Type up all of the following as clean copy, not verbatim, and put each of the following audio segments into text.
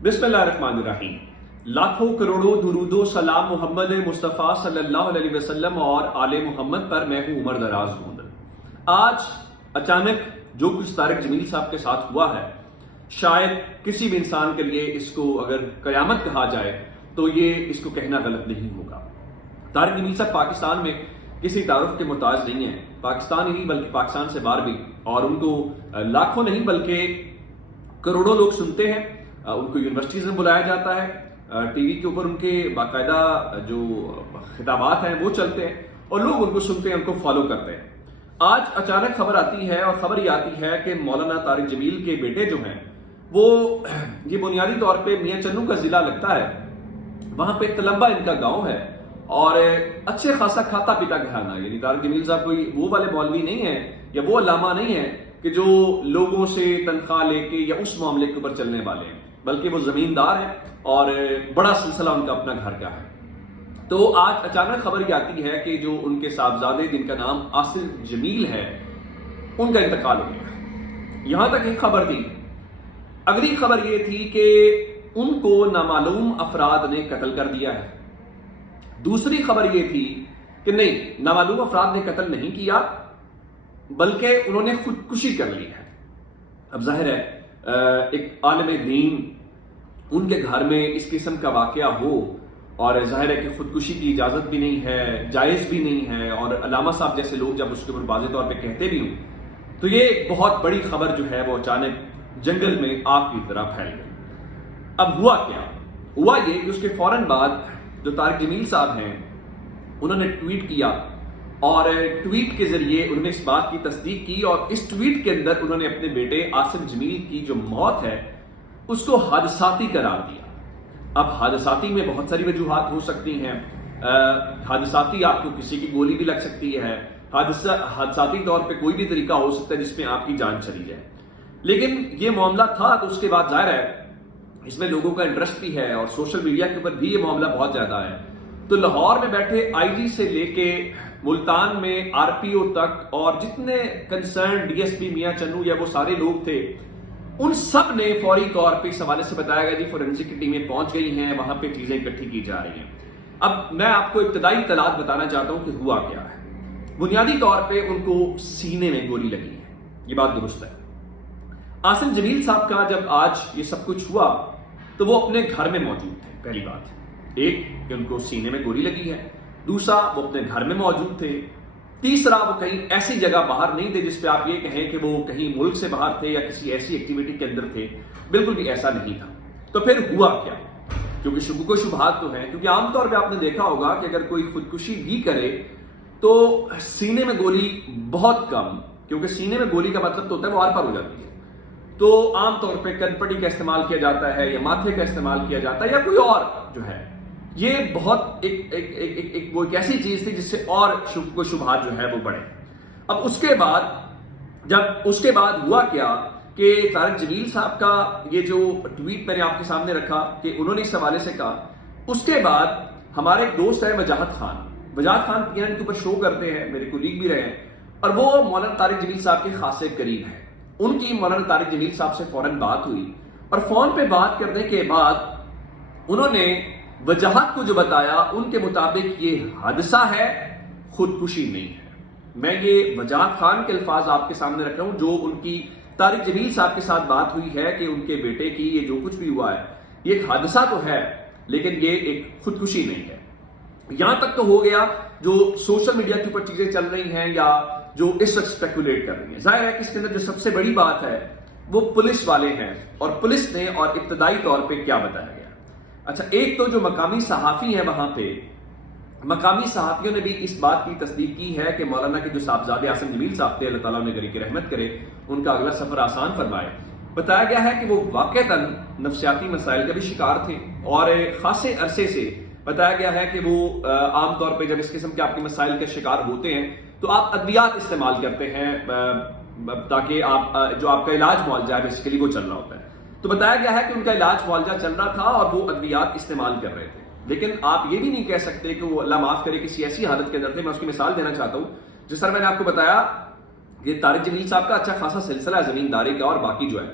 बिस्मिल्लाहिर्रहमानिर्रहीम। लाखों करोड़ों दुरूदो सलाम मोहम्मद मुस्तफ़ा सल्लल्लाहु अलैहि वसल्लम और आले मोहम्मद पर। मैं हूं उमर दराज गोंद। आज अचानक जो कुछ तारिक जमील साहब के साथ हुआ है, शायद किसी भी इंसान के लिए इसको अगर कयामत कहा जाए तो ये इसको कहना गलत नहीं होगा। तारिक जमील साहब पाकिस्तान में किसी तारुफ के मुताज नहीं है, पाकिस्तान ही नहीं बल्कि पाकिस्तान से बाहर भी, और उनको लाखों नहीं बल्कि करोड़ों लोग सुनते हैं। उनको यूनिवर्सिटीज में बुलाया जाता है, टीवी के ऊपर उनके बाकायदा जो खिताबात हैं वो चलते हैं और लोग उनको सुनते हैं, उनको फॉलो करते हैं। आज अचानक खबर आती है और खबर ये आती है कि मौलाना तारिक जमील के बेटे जो हैं वो, ये बुनियादी तौर पे मियां चन्नू का जिला लगता है, वहां पे तलंबा इनका गांव है और अच्छे खासा खाता पीता घराना। यानी तारिक जमील साहब कोई वो वाले मौलवी नहीं है या वो अल्लामा नहीं है कि जो लोगों से तनख्वाह लेके या उस मामले के ऊपर चलने वाले हैं, बल्कि वो जमींदार है और बड़ा सिलसिला उनका अपना घर का है। तो आज अचानक खबर ये आती है कि जो उनके साहबजादे जिनका नाम आसिफ जमील है, उनका इंतकाल हो गया। यहां तक एक खबर थी। अगली खबर ये थी कि उनको नामालूम अफराद ने कत्ल कर दिया है। दूसरी खबर ये थी कि नहीं, नामालूम अफराद ने कत्ल नहीं किया बल्कि उन्होंने खुदकुशी कर ली है। अब जाहिर है एक आलिम दीन उनके घर में इस किस्म का वाकया हो और जाहिर है कि खुदकुशी की इजाजत भी नहीं है, जायज भी नहीं है, और अल्लामा साहब जैसे लोग जब उसके ऊपर वाज़ेह तौर पे कहते भी हों तो ये एक बहुत बड़ी खबर जो है वो अचानक जंगल में आग की तरह फैल गई। अब हुआ क्या? हुआ ये कि उसके फौरन बाद जो तारिक जमील साहब हैं उन्होंने ट्वीट किया और ट्वीट के जरिए उन्होंने इस बात की तस्दीक की, और इस ट्वीट के अंदर उन्होंने अपने बेटे आसिफ जमील की जो मौत है उसको हादसाती करार दिया। अब हादसाती में बहुत सारी वजूहात हो सकती हैं। हादसाती आपको किसी की गोली भी लग सकती है, हादसाती तौर पे कोई भी तरीका हो सकता है जिसमें आपकी जान चली जाए। लेकिन ये मामला था तो उसके बाद जाहिर है इसमें लोगों का इंटरेस्ट भी है और सोशल मीडिया के ऊपर भी ये मामला बहुत ज्यादा है। तो लाहौर में बैठे आईजी से लेके मुल्तान में आरपीओ तक और जितने कंसर्न डीएसपी मियां चन्नू या वो सारे लोग थे, उन सब ने फौरी तौर पे इस हवाले से बताया गया जी फोरेंसिक की टीमें पहुंच गई हैं, वहां पे चीजें इकट्ठी की जा रही हैं। अब मैं आपको इब्तदाई तलात बताना चाहता हूं कि हुआ क्या है। बुनियादी तौर पे उनको सीने में गोली लगी है, ये बात दुरुस्त है। आसिफ जमील साहब का जब आज ये सब कुछ हुआ तो वो अपने घर में मौजूद थे। पहली बात एक कि उनको सीने में गोली लगी है, दूसरा वो अपने घर में मौजूद थे, तीसरा वो कहीं ऐसी जगह बाहर नहीं थे जिस पे आप ये कहें कि वो कहीं मुल्क से बाहर थे या किसी ऐसी एक्टिविटी के अंदर थे। बिल्कुल भी ऐसा नहीं था। तो फिर हुआ क्या? क्योंकि शुबह शुबहात तो है, क्योंकि आमतौर पे आपने देखा होगा कि अगर कोई खुदकुशी भी करे तो सीने में गोली बहुत कम, क्योंकि सीने में गोली का मतलब तो होता है वो आर पार हो जाती है, तो आमतौर पे कनपटी का इस्तेमाल किया जाता है या माथे का इस्तेमाल किया जाता है या कोई और जो है। ये बहुत वो एक ऐसी चीज थी जिससे और शुबहात जो है वो बढ़े। अब उसके बाद हुआ क्या कि तारिक जमील साहब का ये जो ट्वीट मैंने आपके सामने रखा कि उन्होंने इस हवाले से कहा, उसके बाद हमारे एक दोस्त है वजाहत खान पीएनएन के ऊपर शो करते हैं, मेरे कोलीग भी रहे हैं, और वो मौलाना तारिक जमील साहब के खासे करीब है। उनकी मौलाना तारिक जमील साहब से फौरन बात हुई और फोन पे बात करने के बाद उन्होंने वजाहत को जो बताया उनके मुताबिक ये हादसा है, खुदकुशी नहीं है। मैं ये वजाहत खान के अल्फाज आपके सामने रख रहा हूं जो उनकी तारिक जमील साहब के साथ बात हुई है कि उनके बेटे की ये जो कुछ भी हुआ है ये एक हादसा तो है लेकिन ये एक खुदकुशी नहीं है। यहां तक तो हो गया जो सोशल मीडिया के ऊपर चीजें चल रही हैं या जो इस वक्त स्पेकुलेट कर रही है। जाहिर है कि इसके अंदर जो सबसे बड़ी बात है वो पुलिस वाले हैं और पुलिस ने और इब्तदाई तौर पे क्या बताया गया। अच्छा, एक तो जो मकामी सहाफी है वहां पे, मकामी सहाफियों ने भी इस बात की तस्दीक की है कि मौलाना के जो साहबजादे आसिफ जमील साहब थे, अल्लाह ताला उन्हें गरीब की रहमत करे, उनका अगला सफर आसान फरमाए। बताया गया है कि वो वाकईतन नफ्सियाती मसाइल का भी शिकार थे और खासे अरसे से बताया गया है कि वो आमतौर पर जब इस किस्म के आपके मसाइल के शिकार होते हैं तो आप अद्वियात इस्तेमाल करते हैं ताकि आप जो आपका इलाज मुआवजा है बेसिकली वो चल रहा होता है। तो बताया गया है कि उनका इलाज मुआवजा चल रहा था और वो अद्वियात इस्तेमाल कर रहे थे। लेकिन आप ये भी नहीं कह सकते कि वो अल्लाह माफ करे किसी ऐसी हालत के अंदर थे। मैं उसकी मिसाल देना चाहता हूँ। जिस तरह मैंने आपको बताया कि तारिक जमील साहब का अच्छा खासा सिलसिला है जमींदारी का और बाकी जो है,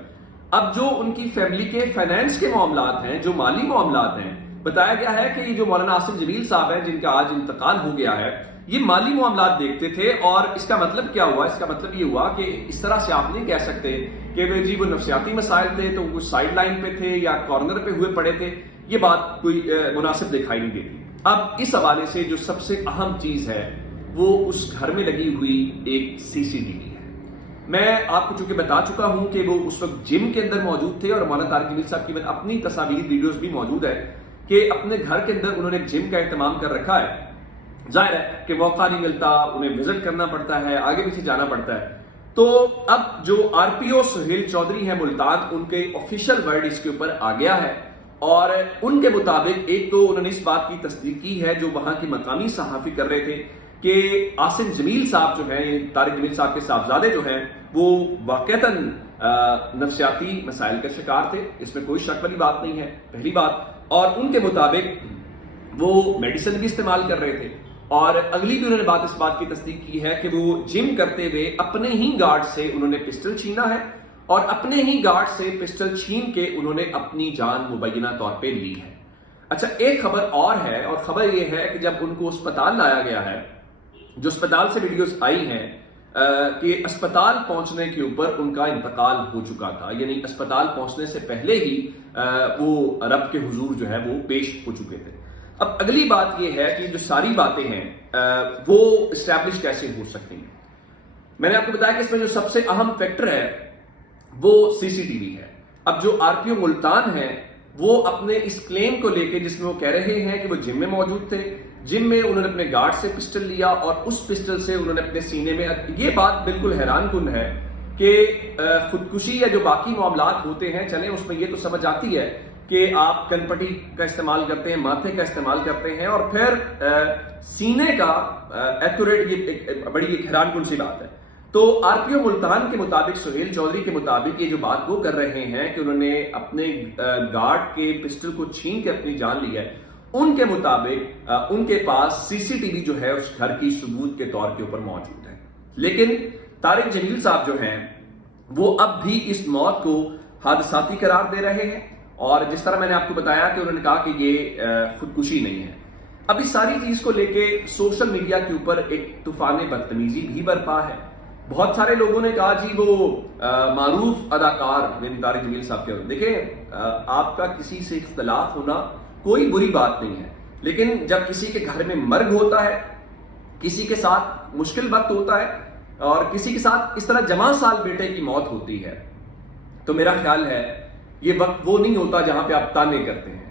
اب جو ان کی فیملی کے فائنینس کے معاملات ہیں، جو مالی معاملات ہیں، بتایا گیا ہے کہ یہ جو مولانا عاصم جمیل صاحب ہیں جن کا آج انتقال ہو گیا ہے، یہ مالی معاملات دیکھتے تھے. اور اس کا مطلب کیا ہوا؟ اس کا مطلب یہ ہوا کہ اس طرح سے آپ نہیں کہہ سکتے کہ وہ نفسیاتی مسائل تھے تو وہ سائیڈ لائن پہ تھے یا کارنر پہ ہوئے پڑے تھے. یہ بات کوئی مناسب دکھائی نہیں دیتی. اب اس حوالے سے جو سب سے اہم چیز ہے وہ اس گھر میں لگی ہوئی ایک CCTV ہے. میں آپ کو چونکہ بتا چکا ہوں کہ وہ اس وقت جم کے اندر موجود تھے، اور مولانا طارق جمیل صاحب کی اپنی تصاویر ویڈیوز بھی موجود ہے کہ اپنے گھر کے اندر انہوں نے جم کا اہتمام کر رکھا ہے. ظاہر ہے کہ موقع نہیں ملتا، انہیں وزٹ کرنا پڑتا ہے، آگے پیچھے جانا پڑتا ہے. تو اب جو RPO سہیل چودھری ہیں ملتان، ان کے آفیشیل ورڈ اس کے اوپر آ گیا ہے، اور ان کے مطابق ایک تو انہوں نے اس بات کی تصدیق کی ہے جو وہاں کے مقامی صحافی کر رہے تھے کہ عاصم جمیل صاحب جو ہیں، طارق جمیل صاحب کے صاحبزادے جو ہیں، وہ واقعتاً نفسیاتی مسائل کا شکار تھے. اس میں کوئی شک والی بات نہیں ہے، پہلی بات. اور ان کے مطابق وہ میڈیسن بھی استعمال کر رہے تھے. اور اگلی بھی انہوں نے اس بات کی تصدیق کی ہے کہ وہ جم کرتے ہوئے اپنے ہی گارڈ سے انہوں نے پسٹل چھینا ہے، اور اپنے ہی گارڈ سے پسٹل چھین کے انہوں نے اپنی جان مبینہ طور پہ لی ہے. اچھا، ایک خبر اور ہے، اور خبر یہ ہے کہ جب ان کو اسپتال لایا گیا ہے، جو اسپتال سے ویڈیوز آئی ہیں کہ اسپتال پہنچنے کے اوپر ان کا انتقال ہو چکا تھا، یعنی اسپتال پہنچنے سے پہلے ہی وہ رب کے حضور جو ہے وہ پیش ہو چکے تھے. اب اگلی بات یہ ہے کہ جو ساری باتیں ہیں وہ اسٹیبلش کیسے ہو سکتی ہیں. میں نے آپ کو بتایا کہ اس میں جو سب سے اہم فیکٹر ہے وہ CCTV ہے. اب جو RPO ملتان ہیں وہ اپنے اس کلیم کو لے کے، جس میں وہ کہہ رہے ہیں کہ وہ جم میں موجود تھے، جم میں انہوں نے اپنے گارڈ سے پسٹل لیا اور اس پسٹل سے انہوں نے اپنے سینے میں، یہ بات بالکل حیران کن ہے کہ خودکشی یا جو باقی معاملات ہوتے ہیں، چلیں اس میں یہ تو سمجھ آتی ہے کہ آپ کن پٹی کا استعمال کرتے ہیں، ماتھے کا استعمال کرتے ہیں، اور پھر سینے کا ایکوریٹ، یہ بڑی ایک حیران کن سی بات ہے. تو RPO ملتان کے مطابق، سہیل چودھری کے مطابق، یہ جو بات وہ کر رہے ہیں کہ انہوں نے اپنے گارڈ کے پسٹل کو چھین کے اپنی جان لی ہے، ان کے مطابق ان کے پاس CCTV جو ہے اس گھر کی ثبوت کے طور کے اوپر موجود ہے. لیکن طارق جمیل صاحب جو ہیں وہ اب بھی اس موت کو حادثاتی قرار دے رہے ہیں، اور جس طرح میں نے آپ کو بتایا کہ انہوں نے کہا کہ یہ خودکشی نہیں ہے. اب اس ساری چیز کو لے کے سوشل میڈیا کے اوپر ایک طوفان بدتمیزی بھی برپا ہے. بہت سارے لوگوں نے کہا جی وہ معروف اداکار طارق جمیل صاحب کے، دیکھیں آپ کا کسی سے اختلاف ہونا کوئی بری بات نہیں ہے، لیکن جب کسی کے گھر میں مرگ ہوتا ہے، کسی کے ساتھ مشکل وقت ہوتا ہے، اور کسی کے ساتھ اس طرح جوان سال بیٹے کی موت ہوتی ہے، تو میرا خیال ہے یہ وقت وہ نہیں ہوتا جہاں پہ آپ تانے کرتے ہیں،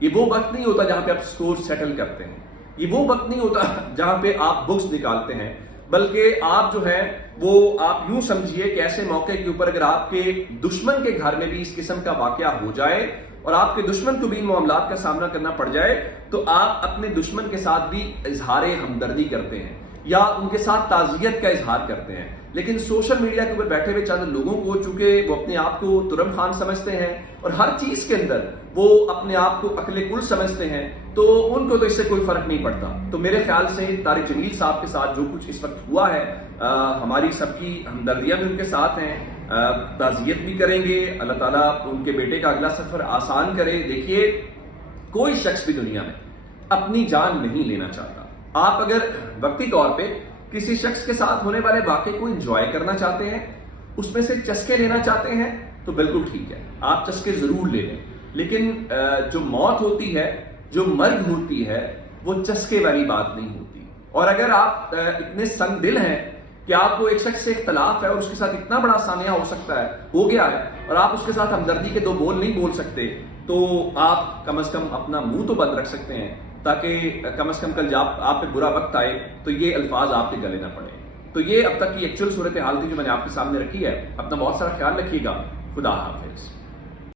یہ وہ وقت نہیں ہوتا جہاں پہ آپ سکور سیٹل کرتے ہیں، یہ وہ وقت نہیں ہوتا جہاں پہ آپ بکس نکالتے ہیں، بلکہ آپ جو ہے وہ آپ یوں سمجھیے کہ ایسے موقع کے اوپر اگر آپ کے دشمن کے گھر میں بھی اس قسم کا واقعہ ہو جائے اور آپ کے دشمن کو بھی ان معاملات کا سامنا کرنا پڑ جائے، تو آپ اپنے دشمن کے ساتھ بھی اظہار ہمدردی کرتے ہیں یا ان کے ساتھ تعزیت کا اظہار کرتے ہیں. لیکن سوشل میڈیا کے اوپر بیٹھے ہوئے چند لوگوں کو، چونکہ وہ اپنے آپ کو ترم خان سمجھتے ہیں اور ہر چیز کے اندر وہ اپنے آپ کو عقل کل سمجھتے ہیں، تو ان کو تو اس سے کوئی فرق نہیں پڑتا. تو میرے خیال سے طارق جمیل صاحب کے ساتھ جو کچھ اس وقت ہوا ہے، ہماری سب کی ہمدردیاں بھی ان کے ساتھ ہیں، تعزیت بھی کریں گے. اللہ تعالیٰ ان کے بیٹے کا اگلا سفر آسان کرے. دیکھیے، کوئی شخص بھی دنیا میں اپنی جان نہیں لینا چاہتا. آپ اگر وقتی طور پہ کسی شخص کے ساتھ ہونے والے واقعے کو انجوائے کرنا چاہتے ہیں، اس میں سے چسکے لینا چاہتے ہیں، تو بالکل ٹھیک ہے، آپ چسکے ضرور لے لیں. لیکن جو موت ہوتی ہے، جو مرگ ہوتی ہے، وہ چسکے والی بات نہیں ہوتی. اور اگر آپ اتنے سنگ دل ہیں کہ آپ کو ایک شخص سے اختلاف ہے اور اس کے ساتھ اتنا بڑا سانحہ ہو سکتا ہے، ہو گیا ہے، اور آپ اس کے ساتھ ہمدردی کے دو بول نہیں بول سکتے، تو آپ کم از کم اپنا منہ تو بند رکھ سکتے ہیں، تاکہ کم از کم کل جب آپ پہ برا وقت آئے تو یہ الفاظ آپ کے گلے نہ پڑے. تو یہ اب تک کی ایکچوئل صورتحال تھی جو میں نے آپ کے سامنے رکھی ہے. اپنا بہت سارا خیال رکھیے گا. خدا حافظ.